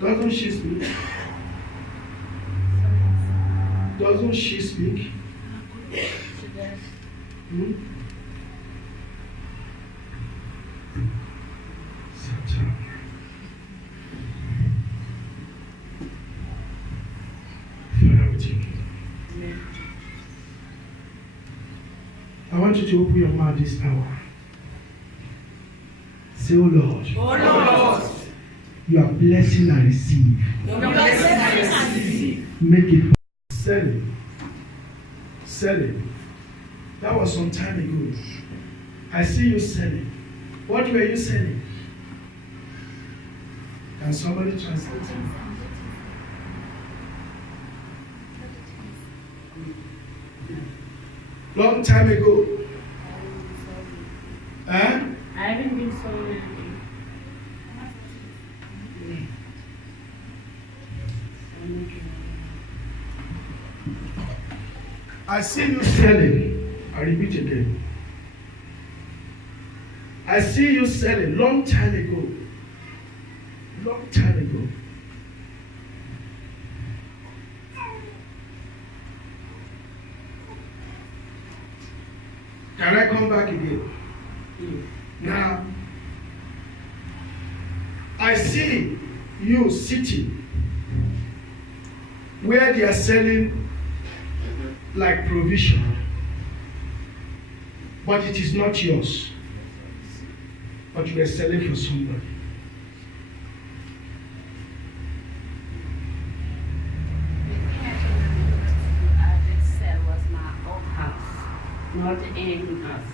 Doesn't she speak? Doesn't she speak? She does. I want you to open your mouth this hour. Say, oh Lord. Oh Lord. You are blessing and receive. You are blessing and receive. Make it. Sell it. Sell it. That was some time ago. I see you selling. What were you selling? Can somebody translate it? Long time ago. Huh? I haven't been so many. I see you selling. I repeat again. I see you selling long time ago. Long time ago. Can I come back again? Now, I see you sitting where they are selling like provision, but it is not yours, but you are selling for somebody. Not in us.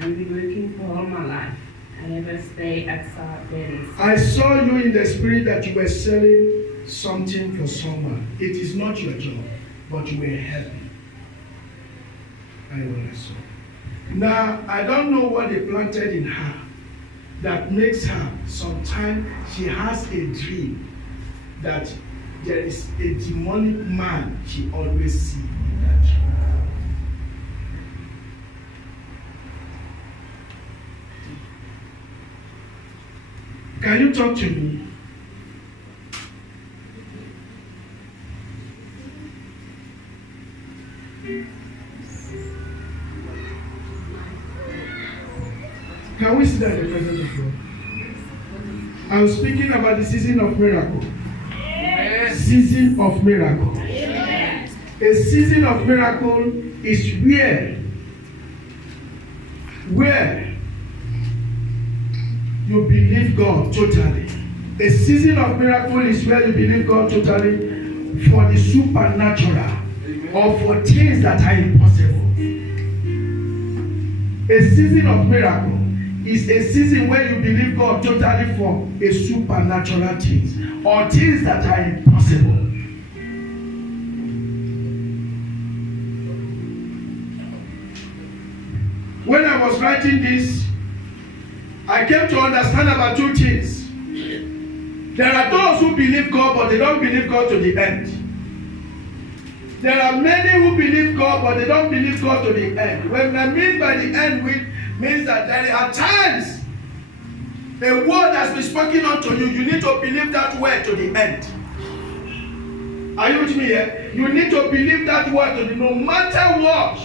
I've been working for all my life. I never stay outside weddings. I saw you in the spirit that you were selling something for someone. It is not your job, but you were helping. I know I saw. Now, I don't know what they planted in her that makes her, sometimes she has a dream that there is a demonic man she always sees in that dream. Can you talk to me? Can we sit down in the presence of God? I'm speaking about the season of miracle. Yes. Season of miracle. Yes. A season of miracle is where you believe God totally. A season of miracle is where you believe God totally for the supernatural or for things that are impossible. A season of miracle is a season where you believe God totally for a supernatural things or things that are impossible. When I was writing this, I came to understand about two things. There are those who believe God, but they don't believe God to the end. There are many who believe God, but they don't believe God to the end. When I mean by the end, it means that there are times a word has been spoken unto you. You need to believe that word to the end. Are you with me here? You need to believe that word to the no matter what.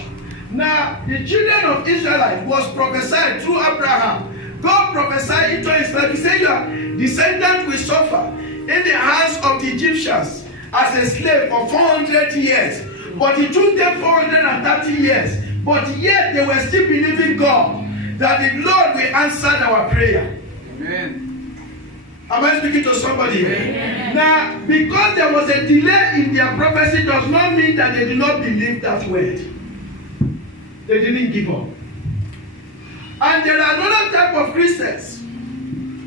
Now, the children of Israel was prophesied through Abraham. God prophesied into his life. He said, your descendant will suffer in the hands of the Egyptians as a slave for 400 years. But it took them 430 years. But yet they were still believing God that the Lord will answer our prayer. Amen. Am I speaking to somebody here? Amen. Now, because there was a delay in their prophecy does not mean that they did not believe that word. They didn't give up. And there are another type of Christians.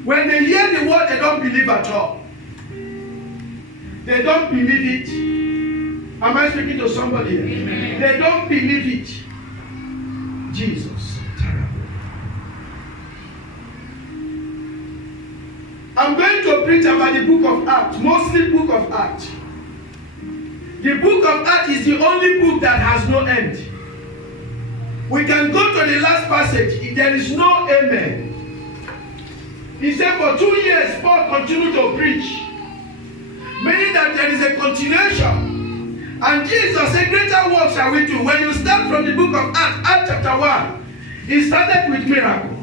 When they hear the word, they don't believe at all. They don't believe it. Am I speaking to somebody here? Amen. They don't believe it. Jesus. Terrible. I'm going to preach about the book of Acts, mostly book of Acts. The book of Acts is the only book that has no end. We can go to the last passage. There is no amen. He said for 2 years, Paul continued to preach. Meaning that there is a continuation. And Jesus said, greater works shall we do. When you start from the book of Acts, Acts chapter 1, he started with miracle.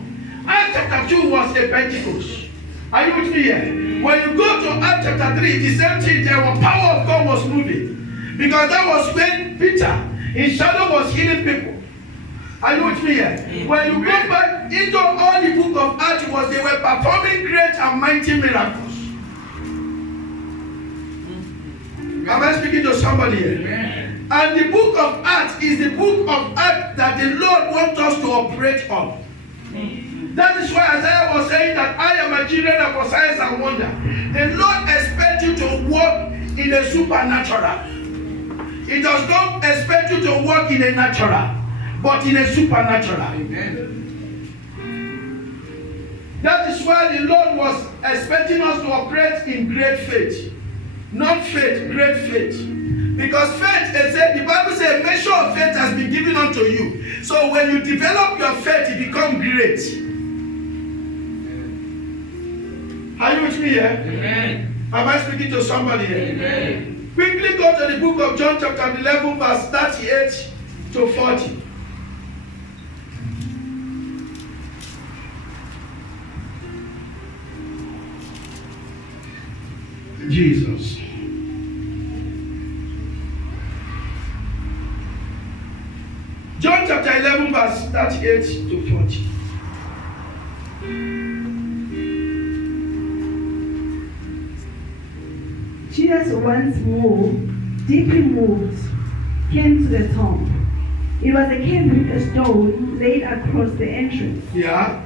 Acts chapter 2 was a Pentecost. Are you with me here? When you go to Acts chapter 3, the same thing, the power of God was moving. Because that was when Peter, in shadow, was healing people. Are you with me here? When you go back into all the book of Acts, they were performing great and mighty miracles. Am I speaking to somebody here? Amen. And the book of Acts is the book of Acts that the Lord wants us to operate on. That is why Isaiah was saying that I am a children of signs and wonder. The Lord expects you to walk in the supernatural. He does not expect you to walk in a natural, but in a supernatural. Amen. That is why the Lord was expecting us to operate in great faith. Not faith, great faith. Because faith, the Bible says, a measure of faith has been given unto you. So when you develop your faith, it becomes great. Are you with me here? Amen. Am I speaking to somebody here? Amen. Quickly go to the book of John chapter 11, verse 38 to 40. Jesus. John chapter 11, verse 38 to 40. Jesus once more, deeply moved, came to the tomb. It was a cave with a stone laid across the entrance. Yeah.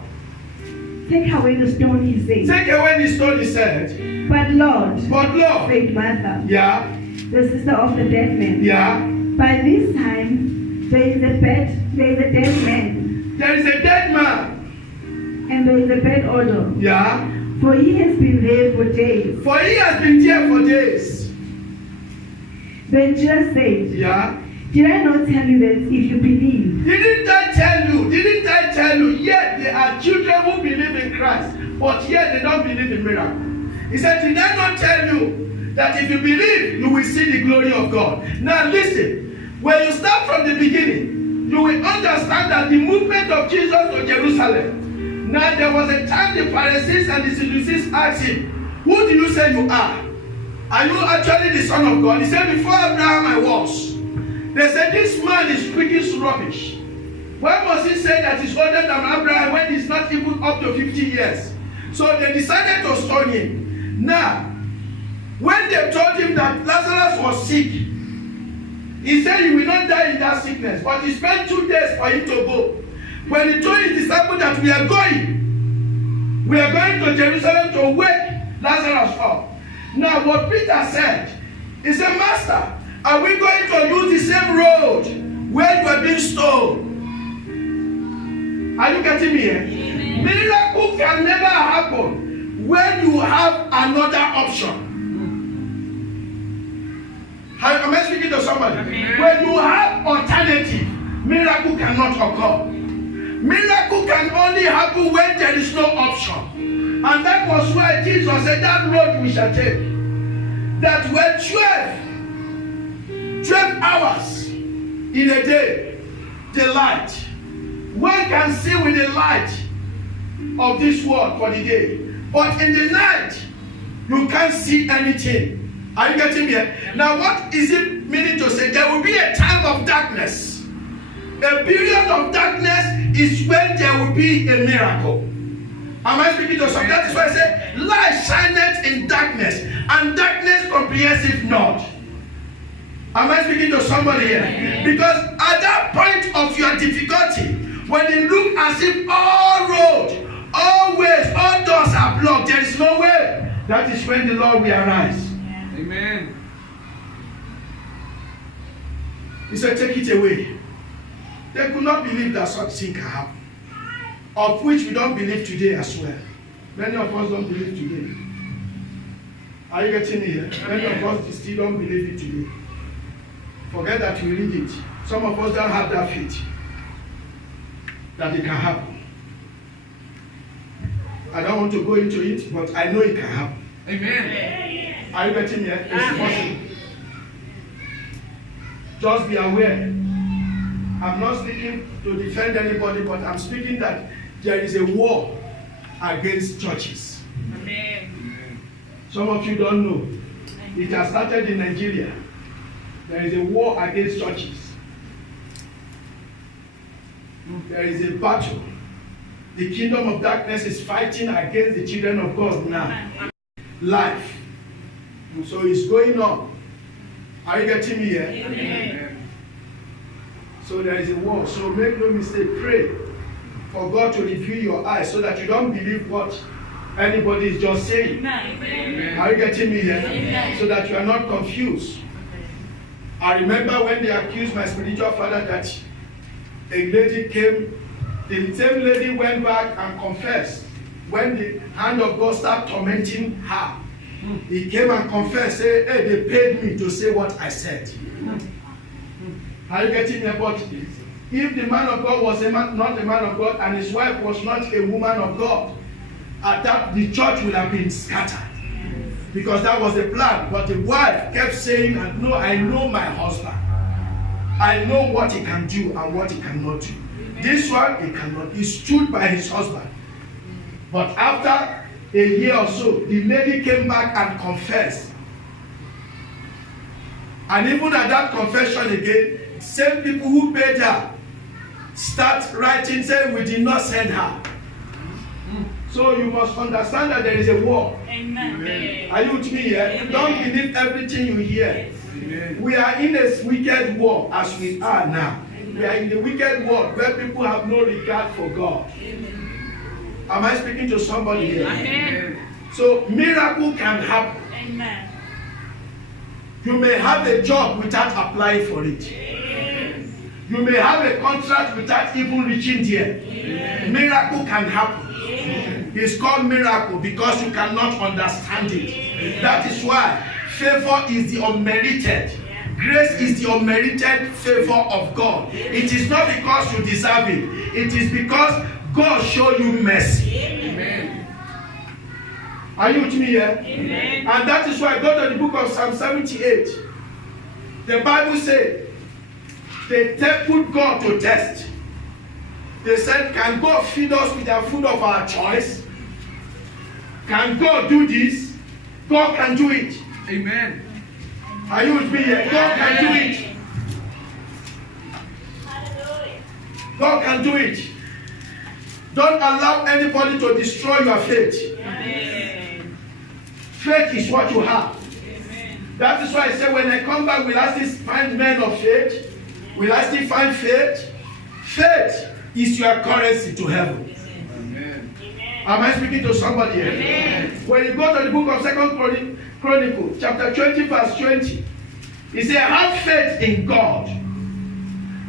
Take away the stone, he said. Take away the stone, he said. But Lord, said Martha, yeah, the sister of the dead man. Yeah. By this time, there is a dead man. There is a dead man. And there is a bad odor. Yeah. For he has been there for days. For he has been there for days. Then Jesus said, yeah, did I not tell you that if you believe? Didn't I tell you? Yet there are children who believe in Christ, but yet they don't believe in miracle. He said, did I not tell you that if you believe, you will see the glory of God? Now listen, when you start from the beginning, you will understand that the movement of Jesus to Jerusalem. Now there was a time the Pharisees and the Sadducees asked him, who do you say you are? Are you actually the Son of God? He said, before Abraham I was. They said, this man is speaking rubbish. Why must he say that he's older than Abraham when he's not even up to 50 years? So they decided to stone him. Now, when they told him that Lazarus was sick, he said he will not die in that sickness, but he spent 2 days for him to go. When he told his disciples that we are going to Jerusalem to wake Lazarus up. Now what Peter said, he said, Master, are we going to use the same road where you are being stoned? Are you getting me here? Amen. Miracle can never happen when you have another option. Am I speaking to somebody? Amen. When you have alternative, miracle cannot occur. Miracle can only happen when there is no option. And that was why Jesus said that road we shall take. That were 12 hours in a day, the light. One can see with the light of this world for the day. But in the night, you can't see anything. Are you getting me? Now what is it meaning to say? There will be a time of darkness. A period of darkness is when there will be a miracle. Am I speaking to something? That is why I say, light shineth in darkness, and darkness comprehends it not. Am I speaking to somebody here? Because at that point of your difficulty, when it looks as if all roads, all ways, all doors are blocked, there is no way. That is when the Lord will arise. Amen. He said, take it away. They could not believe that such thing can happen. Of which we don't believe today as well. Many of us don't believe today. Are you getting me here? Many of us still don't believe it today. Forget that we read it. Some of us don't have that faith that it can happen. I don't want to go into it, but I know it can happen. Amen. Are you getting me? It's possible. Just be aware. I'm not speaking to defend anybody, but I'm speaking that there is a war against churches. Amen. Some of you don't know. It has started in Nigeria. There is a war against churches. There is a battle. The kingdom of darkness is fighting against the children of God now. Life. So it's going on. Are you getting me here? Amen. So there is a war. So make no mistake. Pray for God to reveal your eyes so that you don't believe what anybody is just saying. Amen. Are you getting me here? Amen. So that you are not confused. I remember when they accused my spiritual father that a lady came, the same lady went back and confessed. When the hand of God started tormenting her, he came and confessed, say, hey, they paid me to say what I said. Are you getting me? But if the man of God was not a man of God and his wife was not a woman of God, at that the church would have been scattered. Because that was the plan. But the wife kept saying, no, I know my husband. I know what he can do and what he cannot do. This one, he cannot. He stood by his husband. But after a year or so, the lady came back and confessed. And even at that confession again, same people who paid her start writing saying, we did not send her. So you must understand that there is a war. Amen. Are you with me here? Amen. Don't believe everything you hear. Amen. We are in a wicked war as we are now. We are in the wicked world where people have no regard for God. Am I speaking to somebody here? Amen. So miracle can happen. Amen. You may have a job without applying for it. You may have a contract without even reaching there. Miracle can happen. It's called miracle because you cannot understand it. That is why favor is the unmerited. Grace is the unmerited favor of God. It is not because you deserve it. It is because God showed you mercy. Amen. Are you with me here? Amen. And that is why go to the book of Psalm 78. The Bible said they put God to test. They said, can God feed us with the food of our choice? Can God do this? God can do it. Amen. Are you with me here? God can do it. God can do it. Don't allow anybody to destroy your faith. Amen. Faith is what you have. Amen. That is why I say when I come back, will I still find men of faith? Will I still find faith? Faith is your currency to heaven. Amen. Am I speaking to somebody here? Amen. When you go to the book of 2 Chronicles, chapter 20, verse 20, it says, have faith in God.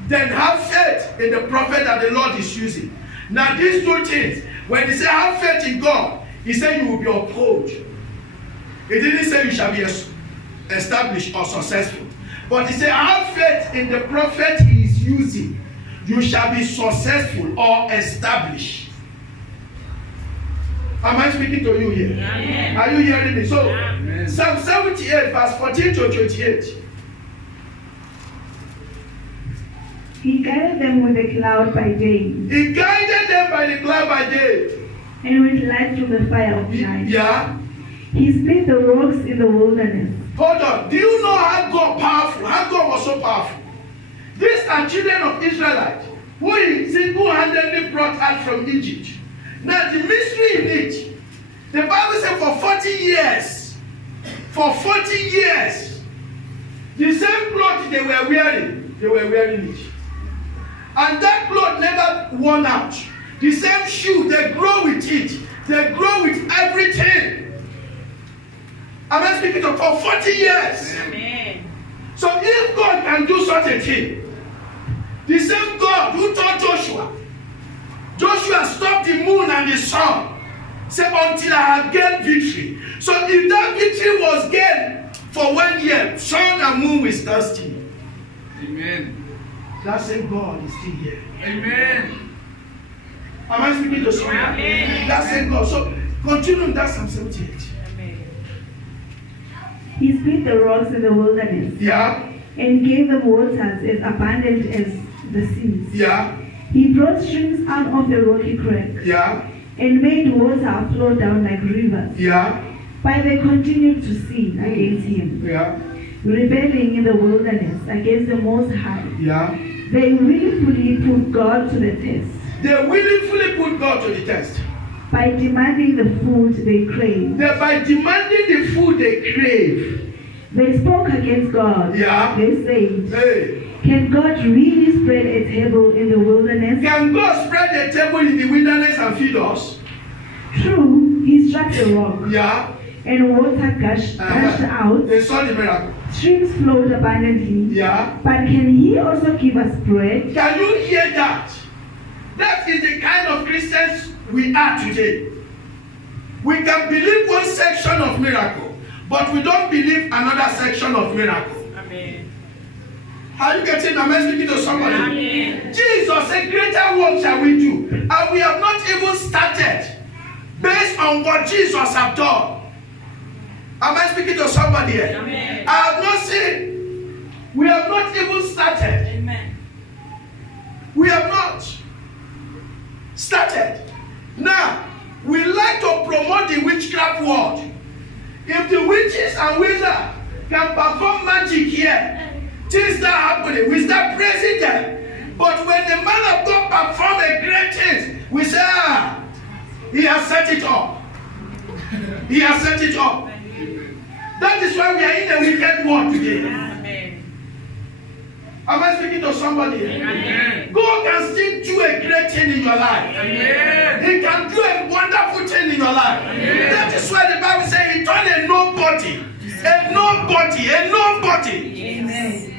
Then have faith in the prophet that the Lord is using. Now these two things, when he said have faith in God, he said you will be upheld. He didn't say you shall be established or successful. But he said have faith in the prophet he is using. You shall be successful or established. Am I speaking to you here? Amen. Are you hearing me? So, Amen. Psalm 78, verse 14 to 28. He guided them with a cloud by day, He guided them by the cloud by day. and with light from the fire of night. Yeah. He split the rocks in the wilderness. Hold on. Do you know how God powerful? How God was so powerful? These are children of Israelites who he single-handedly brought out from Egypt. Now the mystery in it, the Bible said for 40 years, the same cloth they were wearing it. And that cloth never worn out. The same shoe, they grow with it. They grow with everything. Am I speaking to for 40 years? Amen. So if God can do such a thing, the same God who told Joshua stopped the moon and the sun, say until I have gained victory. So if that victory was gained for 1 year, sun and moon will stand still. Amen. That same God is still here. Amen. Am I speaking to someone? Amen. That's in God. So continue in that Psalm 78. He split the rocks in the wilderness Yeah, and gave them waters as abundant as the seas. yeah, He brought streams out of the rocky crack yeah, and made water flow down like rivers. yeah, But they continued to sin against him, yeah, rebelling in the wilderness against the Most High. yeah. They willfully put God to the test They willingly put God to the test. by demanding the food they crave. By demanding the food they crave. They spoke against God. Yeah. They said, Hey, "Can God really spread a table in the wilderness?" can God spread a table in the wilderness and feed us? True, he struck the rock, Yeah. and water gushed out. They saw the miracle. Streams flowed abundantly. Yeah. But can he also give us bread? Can you hear that? That is the kind of Christians we are today. We can believe one section of miracle, but we don't believe another section of miracle. Amen. Are you getting? Am I speaking to somebody? Amen. Jesus said, greater work shall we do. And we have not even started based on what Jesus have done. Am I speaking to somebody here? Amen. I have not seen. We have not even started. Amen. We have not started. Now, we like to promote the witchcraft world. If the witches and wizards can perform magic here, things start happening. We start praising them. But when the man of God perform a great thing, we say, he has set it up. He has set it up. That is why we are in a wicked world today. Amen. Am I speaking to somebody here? Amen. God can still do a great thing in your life. Amen. He can do a wonderful thing in your life. Amen. That is why the Bible says he turned a nobody. A nobody. A nobody. Amen.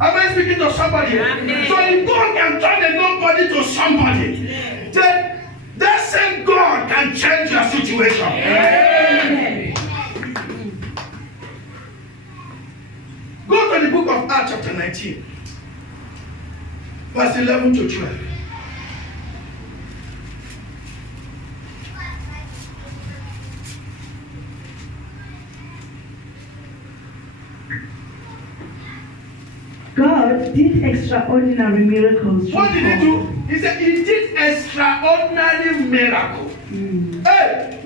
Am I speaking to somebody? Amen. So if God can turn a nobody to somebody, then that same God can change your situation. Amen. Go to the book of Acts chapter 19. Verse 11 to 12. God did extraordinary miracles. through What did he Paul. do? He said he did extraordinary miracle. Hey,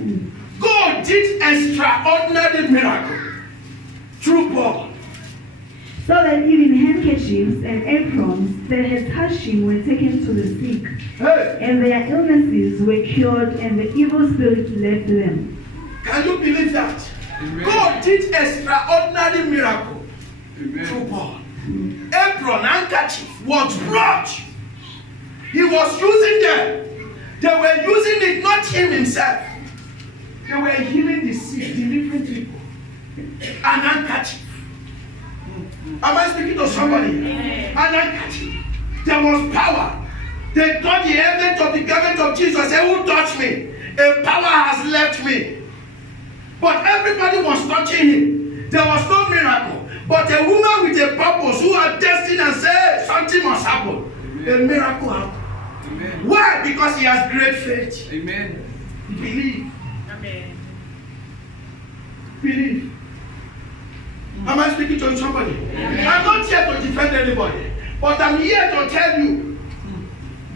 God did extraordinary miracle through Paul. So that even handkerchiefs and aprons that had touched him were taken to the sick, Hey, and their illnesses were cured, and the evil spirit left them. can you believe that? Amen. God did extraordinary miracle Amen. through Paul. Apron, handkerchief was brought. He was using them. They were using it, not him himself. They were healing the sick, delivering people. An handkerchief. Am I speaking to somebody? An handkerchief. There was power. They got the evidence of the garment of Jesus and said, who touched me? A power has left me. But everybody was touching him. There was no miracle. But a woman with a purpose who had destined and said something must happen. A miracle happened. Amen. Why? Because he has great faith. Amen. Believe. Amen. Believe. Am I speaking to somebody? I'm not here to defend anybody. But I'm here to tell you.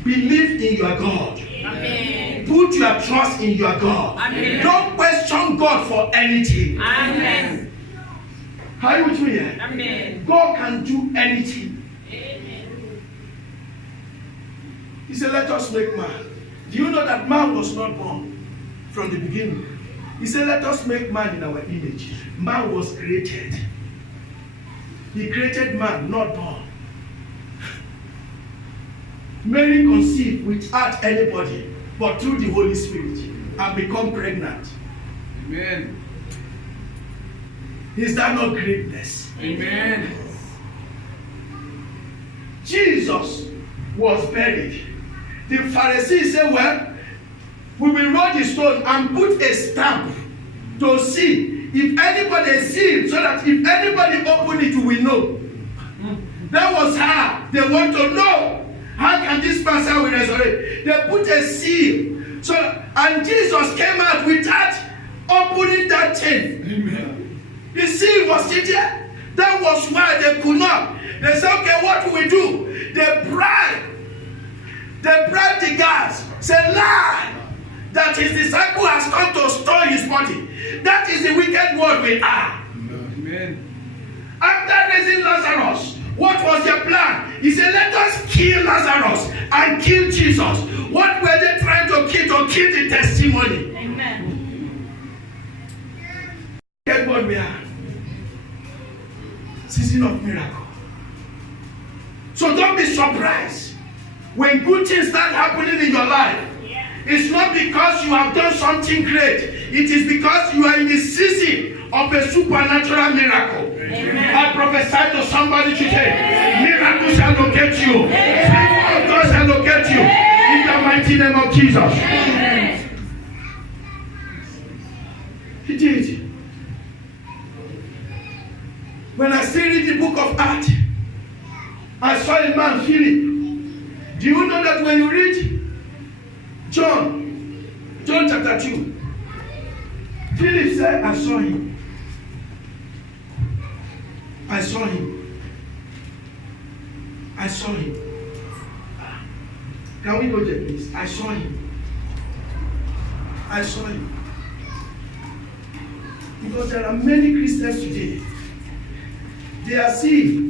Believe in your God. Amen. Put your trust in your God. Amen. Don't question God for anything. Amen. Are you with me here? Amen. God can do anything. Amen. He said, let us make man. Do you know that man was not born from the beginning? He said, let us make man in our image. Man was created. He created man, not born. Mary conceived without anybody, but through the Holy Spirit, and become pregnant. Amen. Is that not greatness? Amen. Jesus was buried. The Pharisees said, well, we will roll the stone and put a stamp to see if anybody see it, so that if anybody open it, we know. That was how they want to know. How can this person will resurrect? They put a seal. So, and Jesus came out without opening that thing. Amen. The seal was still there. That was why they could not. They said, okay, what do we do? They bribed the guards. Say, lie that his disciple has come to store his body. That is the wicked world we are. Amen. After raising Lazarus, what was their plan? He said, let us kill Lazarus and kill Jesus. What were they trying to kill? To kill the testimony. Amen. Wicked world we are. Season of miracle. So don't be surprised when good things start happening in your life. It's not because you have done something great. It is because you are in the season of a supernatural miracle. Amen. I prophesy to somebody today. Miracles shall locate you. Favor of God shall locate you. In the mighty name of Jesus. Amen. He did. When I still read the book of Acts, I saw a man, Philip. Do you know that when you read John chapter 2, Philip said, I saw him. I saw him. I saw him. Can we go there, please? I saw him. I saw him. Because there are many Christians today. They are seeing.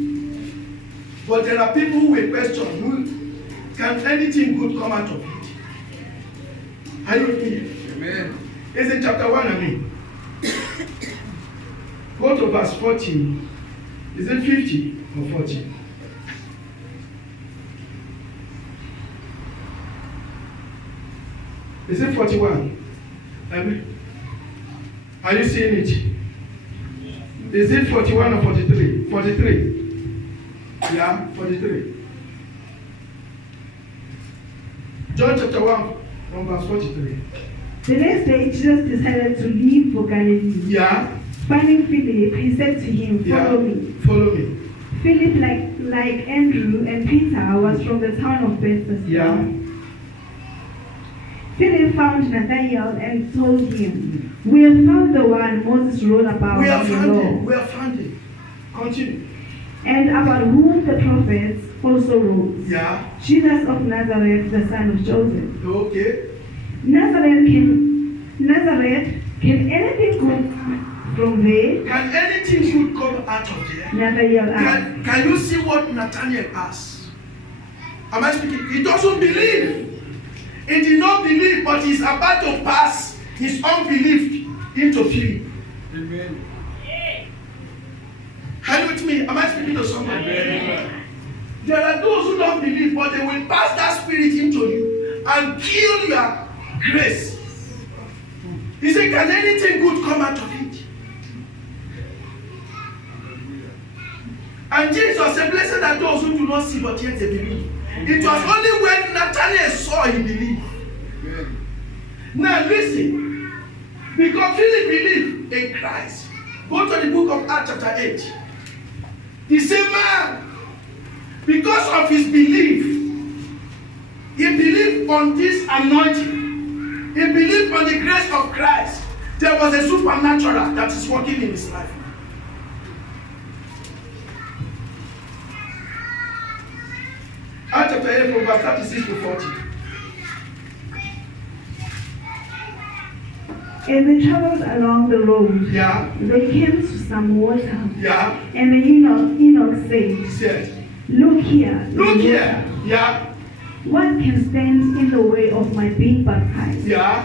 But there are people who will question, can anything good come out of it? Are you with me? Amen. It's in chapter 1, I mean. Go to verse 14. Is it 50 or 40? Is it 41? Are you seeing it? Is it 41 or 43? 43. Yeah, 43. John chapter 1, from verse 43. The next day, Jesus decided to leave for Galilee. Yeah. Finding Philip, he said to him, "Follow me." Follow me. Philip, like Andrew and Peter, was from the town of Bethsaida. Yeah. Philip found Nathanael and told him, "We have found the one Moses wrote about We have in the found law, it. We have found it. Continue. and about whom the prophets also wrote, Yeah. Jesus of Nazareth, the son of Joseph." Okay. Nazareth, can anything good from there? Can anything good come out of there? Nathanael asked. Can you see what Nathanael asked? Am I speaking? He doesn't believe. He did not believe, but he's about to pass his unbelief into Philip. Amen. Are you with me? Am I speaking to somebody? Amen. There are those who don't believe, but they will pass that spirit into you and kill your grace. He said, can anything good come out of it? And Jesus said, blessed are those who do not see, but yet they believe. It was only when Nathanael saw he believed. Amen. Now listen, because Philip believed in Christ. Go to the book of Acts chapter 8. The same man, because of his belief, he believed on this anointing. He believed on the grace of Christ. There was a supernatural that is working in his life. Acts chapter 8 from verse 36 to 40. As they traveled along the road, Yeah. they came to some water, Yeah. and the eunuch said, He said, "Look here, look here. Yeah. what can stand in the way of my being baptized?" Yeah.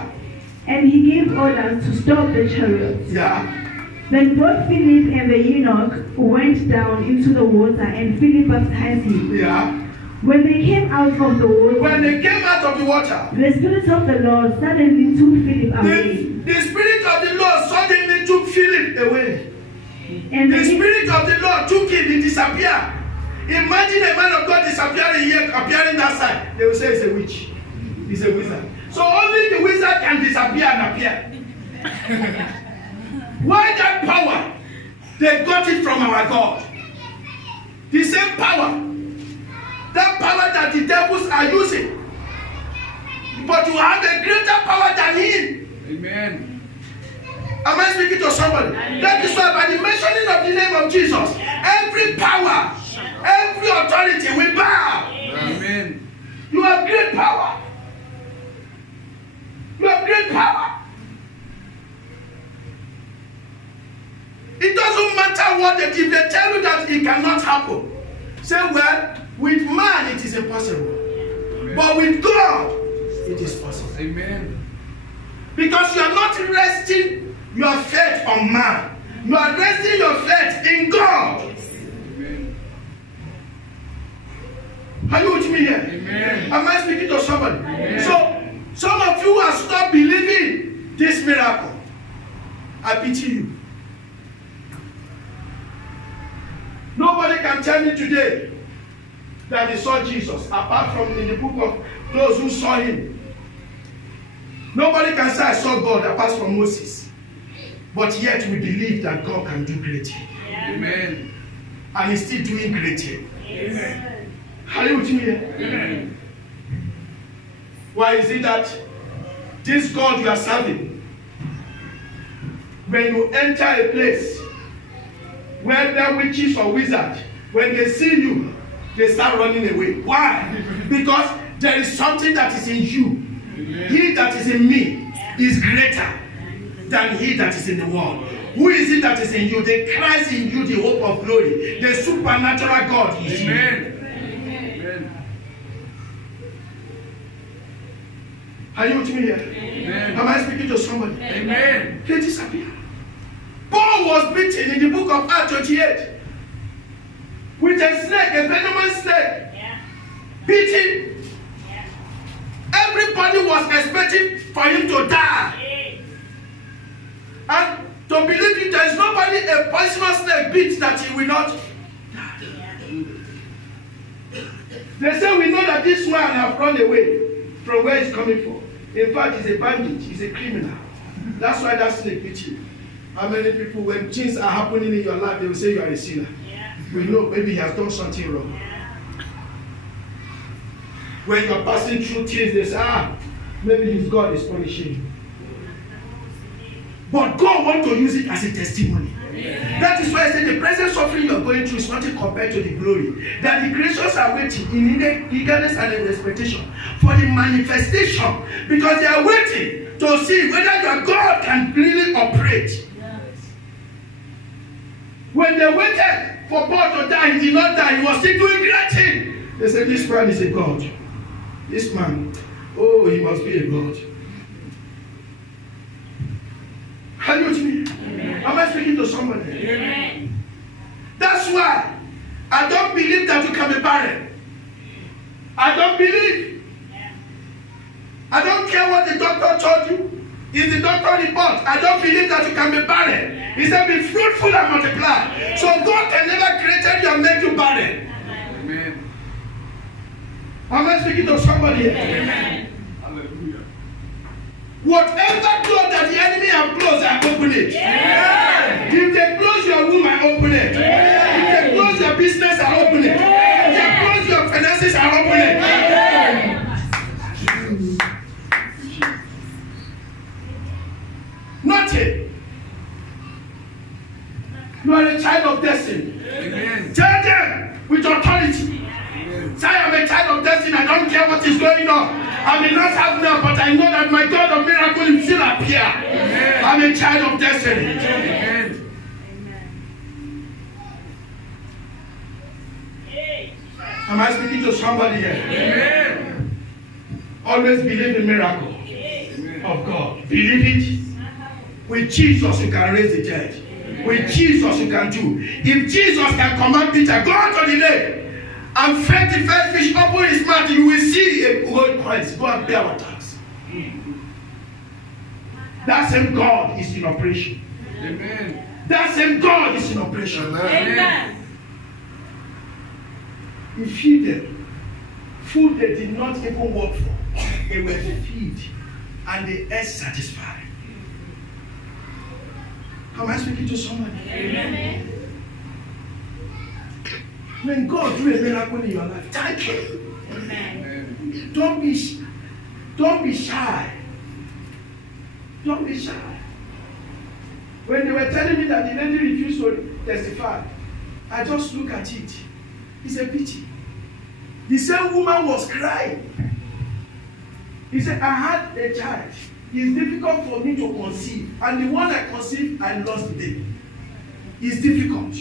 And he gave orders to stop the chariots. Yeah. Then both Philip and the eunuch went down into the water, and Philip baptized him. Yeah. When they came out of the water, When they came out of the water, the Spirit of the Lord suddenly took Philip away. the Spirit of the Lord suddenly took Philip away. And The Spirit of the Lord took him, he disappeared. Imagine a man of God disappearing here, appearing that side. They will say it's a witch. He's a wizard. So only the wizard can disappear and appear. Why that power? They got it from our God. The same power. That power that the devils are using but you have a greater power than him. Amen. Am I speaking to somebody? That is why by the mentioning of the name of Jesus, every power, every authority will bow. Amen. You have great power. You have great power. It doesn't matter what they give. They tell you that it cannot happen. Say, well, with man it is impossible. Amen. But with God, it is possible. Amen. Because you are not resting your faith on man. You are resting your faith in God. Amen. Are you with me here? Amen. Am I speaking to somebody? Amen. So, some of you have stopped believing this miracle. I pity you. Nobody can tell me today that they saw Jesus, apart from in the book of those who saw him. Nobody can say I saw God apart from Moses. But yet we believe that God can do great things. Amen. And he's still doing great things. Amen. Are you with me here? Amen. Why is it that this God you are serving, when you enter a place, whether witches or wizards, when they see you, they start running away. Why? Because there is something that is in you. Amen. He that is in me is greater than he that is in the world. Who is it that is in you? The Christ in you, the hope of glory. The supernatural God is in you. Amen. Are you with me here? Amen. Am I speaking to somebody? Amen. He disappeared. Paul was beaten in the book of Acts 28 with a snake, a venomous snake. Beaten. Everybody was expecting for him to die. And to believe it, there is nobody a poisonous snake beat that he will not die. They say we know that this man have run away from where he's coming from. In fact, he's a bandit, he's a criminal. That's why that snake beat him. How many people, when things are happening in your life, they will say you are a sinner. We know maybe he has done something wrong. When you're passing through things, they say, maybe his God is punishing you. But God wants to use it as a testimony. That is why I say the present suffering you are going through is nothing compared to the glory. That the creatures are waiting in eagerness and in expectation for the manifestation. Because they are waiting to see whether your God can really operate. When they waited for Paul to die, he did not die. He was still doing great things. They said, this man is a God. This man, oh, he must be a God. Are you with me? Amen. Am I speaking to somebody? Amen. That's why I don't believe that you can be barren. I don't believe. I don't care what the doctor told you. It's the doctor report. I don't believe that you can be barren. He said, be fruitful and multiply. So God can never create you and make you barren. Amen. Am I speaking to somebody here? Amen. Hallelujah. Whatever door that the enemy has closed, I open it. Yeah. If they close your womb, I open it. Yeah. If they close your business, I open it. Yeah. If they close your finances, I open it. Yeah. Nothing. You are a child of destiny. Amen. Tell them with authority. Amen. Say, I'm a child of destiny. I don't care what is going on. I may not have now, but I know that my God of miracles will still appear. Amen. I'm a child of destiny. Amen. Am I speaking to somebody here? Amen. Always believe in miracle of God. Believe it. With Jesus, you can raise the dead. With Jesus, you can do. If Jesus can command Peter, go out to the lake and fed the first fish, open his mouth, you will see a gold coins. Go and pay our tax. That same God is in operation. Amen. That same God is in operation. Amen. He feed them. Food they did not even work for. They were fed and they ate satisfied. Am I speaking to somebody? Amen. When God do a miracle in your life, thank you. Amen. Don't be Don't be shy. Don't be shy. When they were telling me that the lady refused to testify, I just look at it. It's a pity. The same woman was crying. He said, I had a child. It's difficult for me to conceive. And the one I conceived, I lost the baby. It's difficult.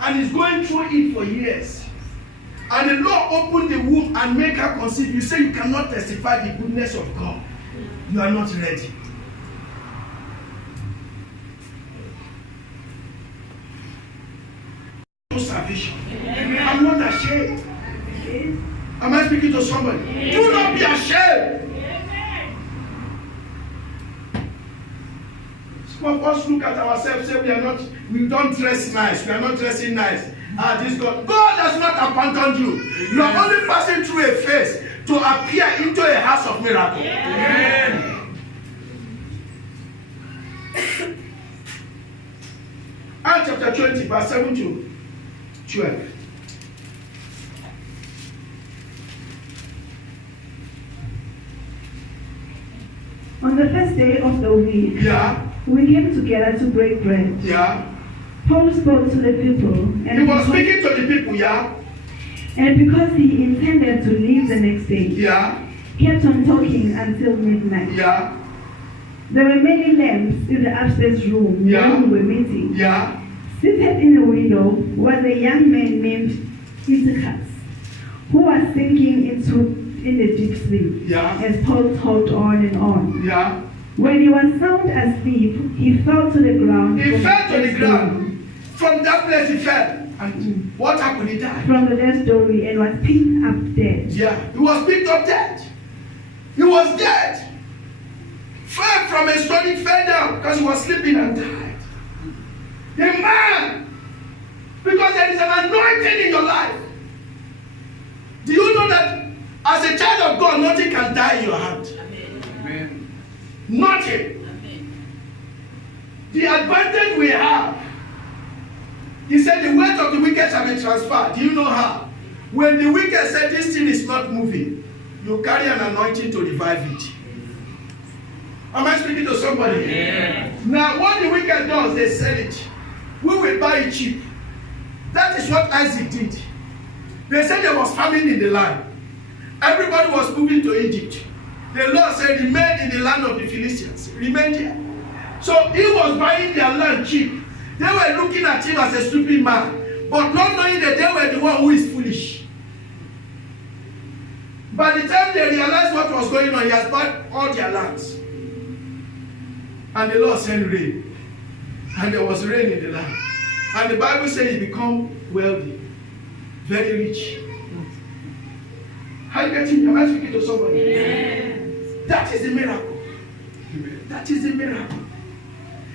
And he's going through it for years. And the Lord opened the womb and make her conceive. You say you cannot testify the goodness of God. You are not ready. No salvation. I'm not ashamed. Am I speaking to somebody? Do not be ashamed. Some of us look at ourselves and say we don't dress nice. We are not dressing nice. This God does not abandon you. You are only passing through a phase to appear into a house of miracle. Amen. Acts chapter 20, verse 7 to 12. On the first day of the week, we came together to break bread. Paul spoke to the people. And he was speaking to the people, And because he intended to leave the next day, kept on talking until midnight. There were many lamps in the upstairs room where we were meeting. Seated in the window was a young man named Eutychus, who was sinking in the deep sleep, as Paul talked on and on. When he was sound asleep, he fell to the ground. He fell to the ground. From that place he fell. And what happened? He died. From the dead story and was picked up dead. He was picked up dead. He was dead. Fell from a stone, he fell down because he was sleeping and died. The man, because there is an anointing in your life. Do you know that as a child of God, nothing can die in your hand? Amen. Nothing. The advantage we have, he said the weight of the wicked shall be transferred. Do you know how? When the wicked said this thing is not moving, you carry an anointing to revive it. Am I speaking to somebody? Yeah. Now what the wicked does, they sell it. We will buy it cheap. That is what Isaac did. They said there was famine in the land. Everybody was moving to Egypt. The Lord said, remain in the land of the Philistines. Remain there. So he was buying their land cheap. They were looking at him as a stupid man, but not knowing that they were the one who is foolish. By the time they realized what was going on, he has bought all their lands. And the Lord sent rain. And there was rain in the land. And the Bible says he became wealthy, very rich. How you getting? Am I speaking to somebody? Yes. That is the miracle. That is the miracle.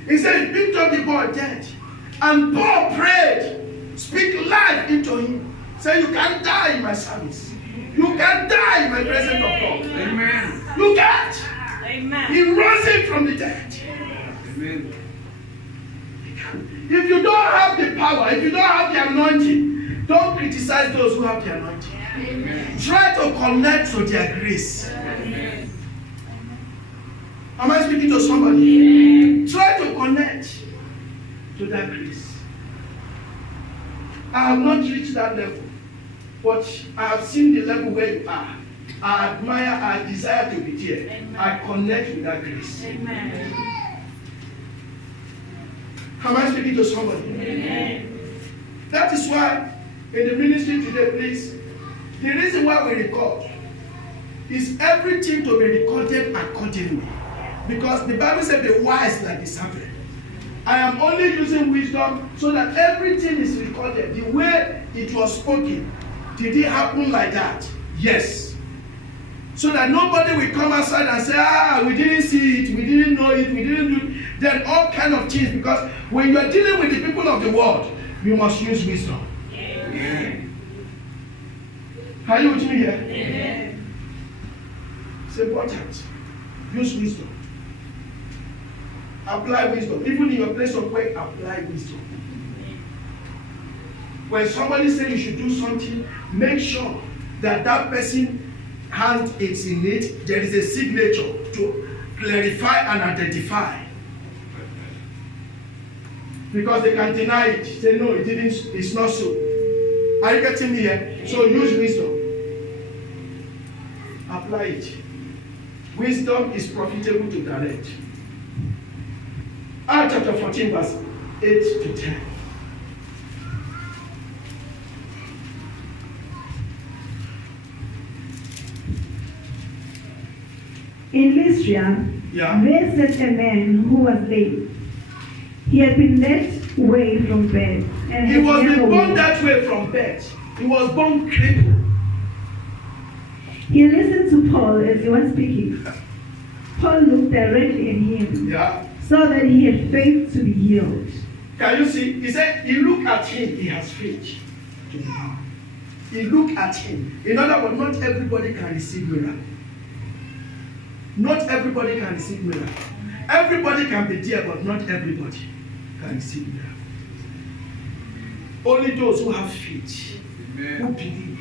He said he picked up the boy dead. And Paul prayed, speak life into him. Say, you can't die in my service. You can't die in my presence of God. Amen. You can't. Amen. He rose him from the dead. Amen. If you don't have the power, if you don't have the anointing, don't criticize those who have the anointing. Amen. Try to connect to their grace. Amen. Am I speaking to somebody? Try to connect to that grace. I have not reached that level, but I have seen the level where you are. I admire, I desire to be there. Amen. I connect with that grace. Amen. Am I speaking to somebody? Amen. That is why in the ministry today, please, the reason why we record is everything to be recorded accordingly. Because the Bible said be wise like the serpent. I am only using wisdom so that everything is recorded. The way it was spoken, did it happen like that? Yes. So that nobody will come outside and say, we didn't see it, we didn't know it, we didn't do it. Then all kind of things. Because when you are dealing with the people of the world, you must use wisdom. Amen. Are you with me here? Amen. It's important. Use wisdom. Apply wisdom. Even in your place of work, apply wisdom. When somebody says you should do something, make sure that that person hand is in it, there is a signature to clarify and identify. Because they can deny it. Say, no, it didn't, it's not so. Are you getting me here? So use wisdom. Apply it. Wisdom is profitable to direct. Acts chapter 14, verse 8 to 10. In Lystra, there sat a man who was lame. He had been led away from birth. And he was born that way from birth. He was born crippled. He listened to Paul as he was speaking. Paul looked directly at him, saw that he had faith to be healed. Can you see? He said, he looked at him, he has faith to be healed. He looked at him. In other words, not everybody can receive miracle. Not everybody can receive miracle. Everybody can be there, but not everybody can receive miracle. Only those who have faith, who believe.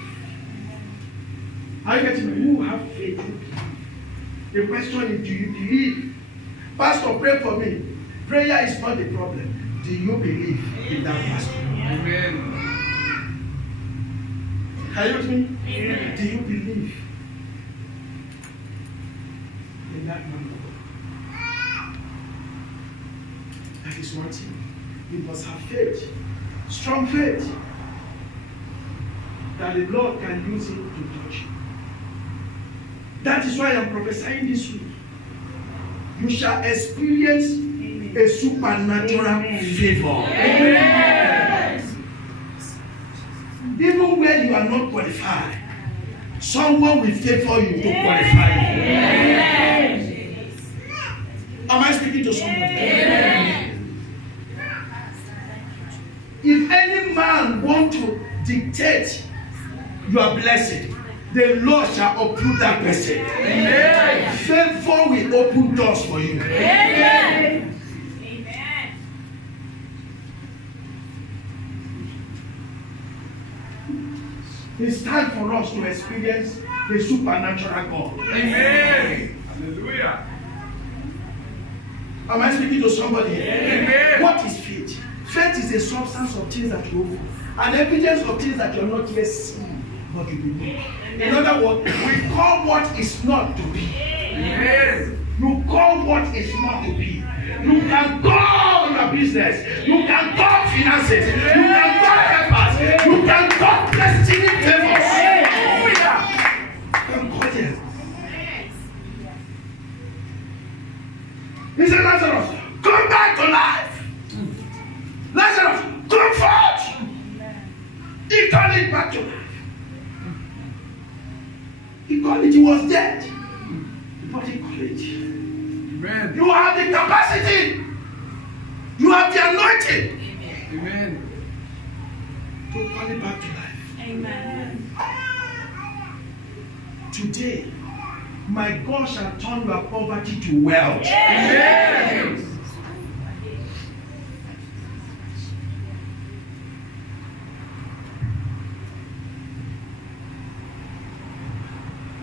Are you getting me? Who have faith, who believe. The question is, do you believe? Pastor, pray for me. Prayer is not the problem. Do you believe in that pastor? Amen. Are you with me? Amen. Do you believe in that man? That is one thing. You must have faith, strong faith, that the Lord can use it to touch you. That is why I'm prophesying this week. You shall experience a supernatural favor. Amen. Even where you are not qualified, someone will favor you to qualify you. Amen. Am I speaking to somebody? Amen. If any man want to dictate your blessing, the Lord shall approve that person. Amen. Favor will open doors for you. Amen. It's time for us to experience the supernatural God. Amen. Hallelujah. Am I speaking to somebody here? Amen. What is faith? Faith is a substance of things that you hope for, an evidence of things that you are not yet seeing, but you believe. In other words, we call what is not to be. Amen. You call what is not to be. You can call your business. You can call finances. You can call helpers. You can call destiny favors. You can call them. He said, Lazarus, come back to life. Lazarus, come forth. He called it back to life. He called it, he was dead. But he called it. Amen. You have the capacity. You have the anointing. Amen. To call it back to life. Amen. Today, my God shall turn your poverty to wealth. Amen.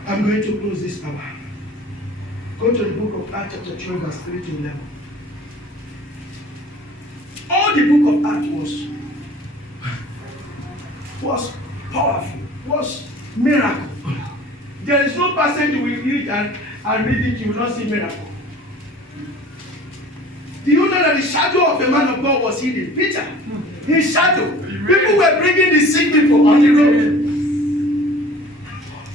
I'm going to close this hour. Go to the book of Acts chapter 12, verse 3 to 11. All the book of Acts was powerful, was miracle. There is no passage you will read and read it, you will not see miracle. Do you know that the shadow of the man of God was hidden? Peter, his shadow. People were bringing the sick people on the road.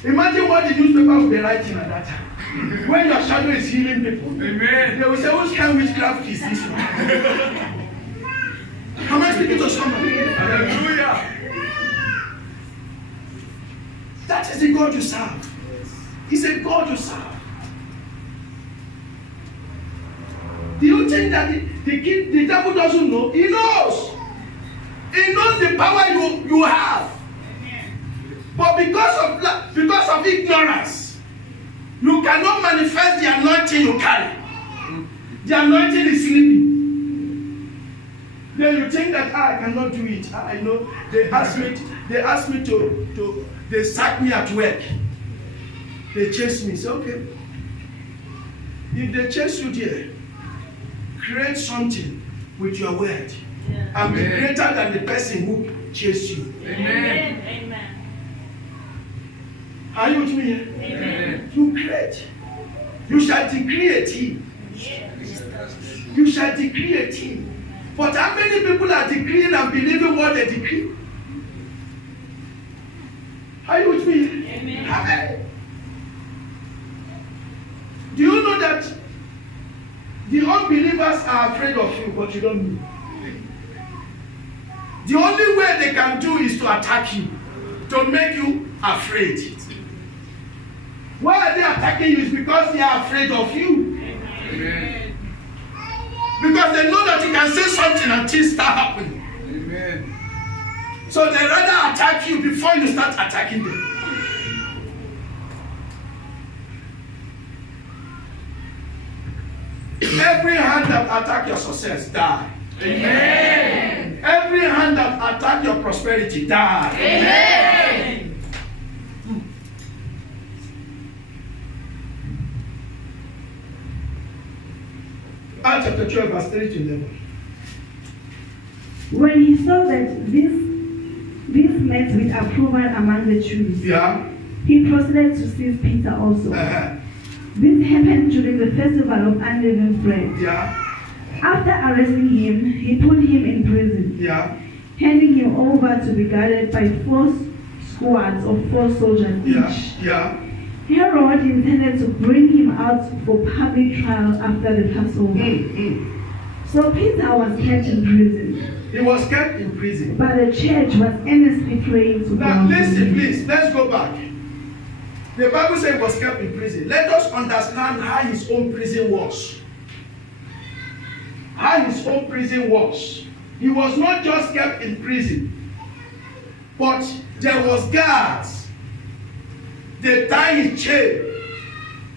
Imagine what the newspaper will be writing at that time. When your shadow is healing people, Amen. they will say, which kind of witchcraft is this one? Am I speaking to somebody? Hallelujah. That is the God you serve. He's a God you serve. Do you think that the devil doesn't know? He knows. He knows the power you have. But because of ignorance, you cannot manifest the anointing you carry. The anointing is sleeping. Then you think that I cannot do it. I know they asked me to they sacked me at work. They chase me. Say, okay. If they chase you there, create something with your word. And be greater than the person who chased you. Amen. Amen. Are you with me here? Amen. You create. You shall decree a thing. You shall decree a thing. But how many people are decreeing and believing what they decree? Are you with me? Amen. How many? Do you know that the unbelievers are afraid of you, but you don't know? The only way they can do is to attack you, to make you afraid. Why are they attacking you? Is because they are afraid of you. Amen. Because they know that you can say something and things start happening. Amen. So they rather attack you before you start attacking them. Every hand that attack your success, die. Amen. Every hand that attack your prosperity, die. Amen. Acts chapter 12, verse 3 to 11. When he saw that this met with approval among the Jews, he proceeded to seize Peter also. This happened during the festival of unleavened bread. After arresting him, he put him in prison, handing him over to be guarded by 4 squads of 4 soldiers each. Herod intended to bring him out for public trial after the Passover. So Peter was kept in prison. He was kept in prison. But the church was earnestly praying to God. Now listen, please, let's go back. The Bible says he was kept in prison. Let us understand how his own prison was. How his own prison was. He was not just kept in prison, but there was guards. They tie his chain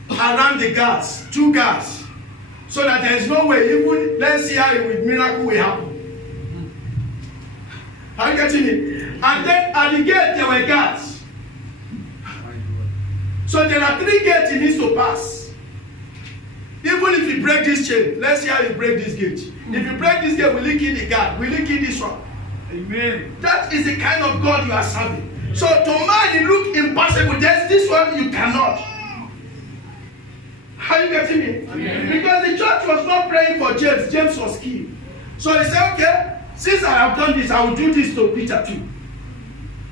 around the guards, 2 guards, so that there is no way, even let's see how a miracle will happen. Are you getting it? And then at the gate there were guards. So there are 3 gates he needs to pass. Even if you break this chain, let's see how you break this gate. If you break this gate, will you kill the guard? Will you kill this one? Amen. That is the kind of God you are serving. So to man it look impossible. There's this one you cannot. Are you getting me? Amen. Because the church was not praying for James. James was killed. So he said, okay, since I have done this, I will do this to Peter too.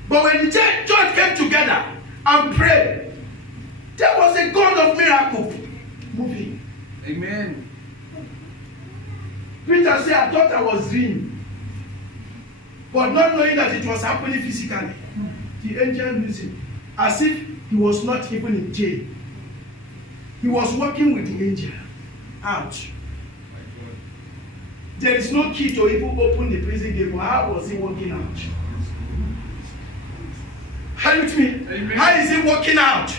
But when the church came together and prayed, there was a God of miracle moving. Amen. Peter said, I thought I was dreaming. But not knowing that it was happening physically. The angel listened, as if he was not even in jail. He was working with the angel out. There is no key to even open the prison gate. How was he working out? Are you with me? Amen. How is he working out?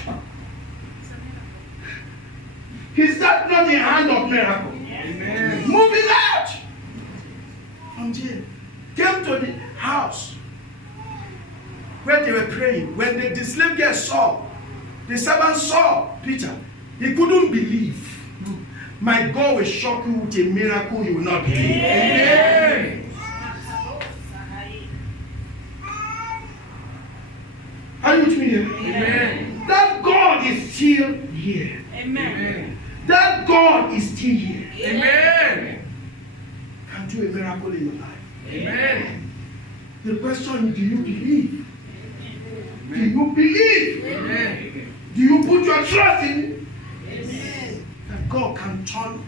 Is that not the hand of miracle? Amen. Moving out from jail. Came to the house where they were praying. When the slave girl saw, the servant saw Peter, he couldn't believe. My God will shock you with a miracle you will not believe. Amen. Are you with me here? Amen. That God is still here. Amen. That God is still here. Amen. Can do a miracle in your life. Amen. The question is, do you believe? Do Amen. you believe? Amen. Do you put your trust in it? That God can turn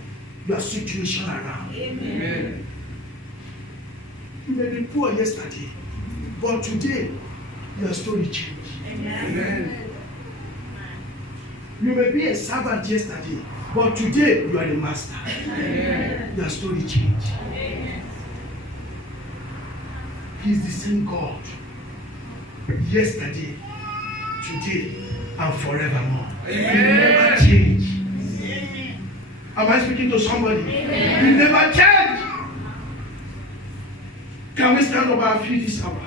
your situation around. Amen. You may be poor yesterday, but today your story changed. Amen. You may be a servant yesterday, but today you are the master. Amen. Your story changed. He's the same God. Yesterday, today, and forevermore. Amen. He never changed. Am I speaking to somebody? He never changed. Can we stand up our feet this hour?